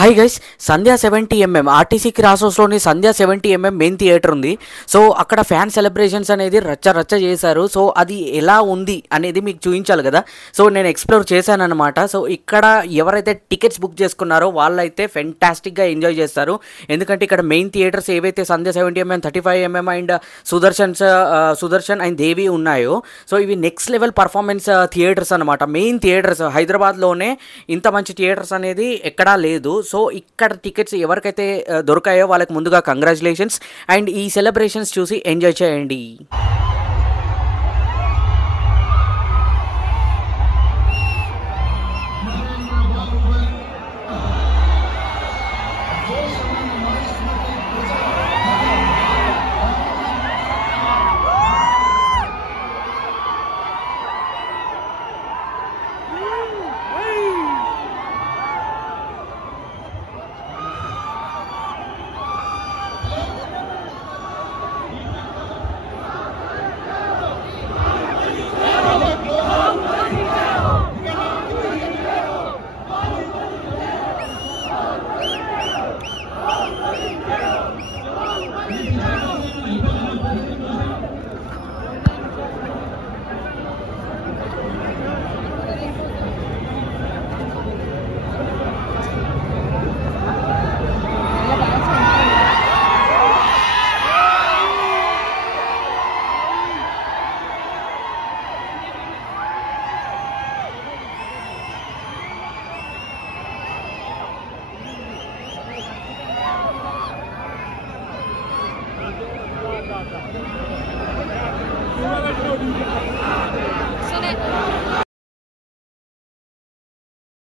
Hi guys, సంధ్యా 70mm RTC cross హౌస్లోని సంధ్యా 70mm main theatre ఉంది. So అక్కడ fan celebrations అనేది రచ్చ చేశారు. సో అది ఎలా ఉంది అనేది మీకు చూపించాలి కదా. సో నేను ఎక్స్ప్లోర్ చేశాను అనమాట. సో ఇక్కడ ఎవరైతే టికెట్స్ బుక్ చేసుకున్నారో వాళ్ళైతే ఫెంటాస్టిక్గా ఎంజాయ్ చేస్తారు. ఎందుకంటే ఇక్కడ మెయిన్ థియేటర్స్ ఏవైతే సంధ్యా 70mm 35mm and Sudarshan and దేవి ఉన్నాయో, సో ఇవి నెక్స్ట్ లెవెల్ పర్ఫార్మెన్స్ థియేటర్స్ అనమాట. మెయిన్ థియేటర్స్ హైదరాబాద్లోనే ఇంత మంచి థియేటర్స్ అనేది ఎక్కడా లేదు. సో ఇక్కడ టికెట్స్ ఎవరికైతే దొరికాయో వాళ్ళకి ముందుగా కంగ్రాచులేషన్స్ అండ్ ఈ సెలబ్రేషన్స్ చూసి ఎంజాయ్ చేయండి.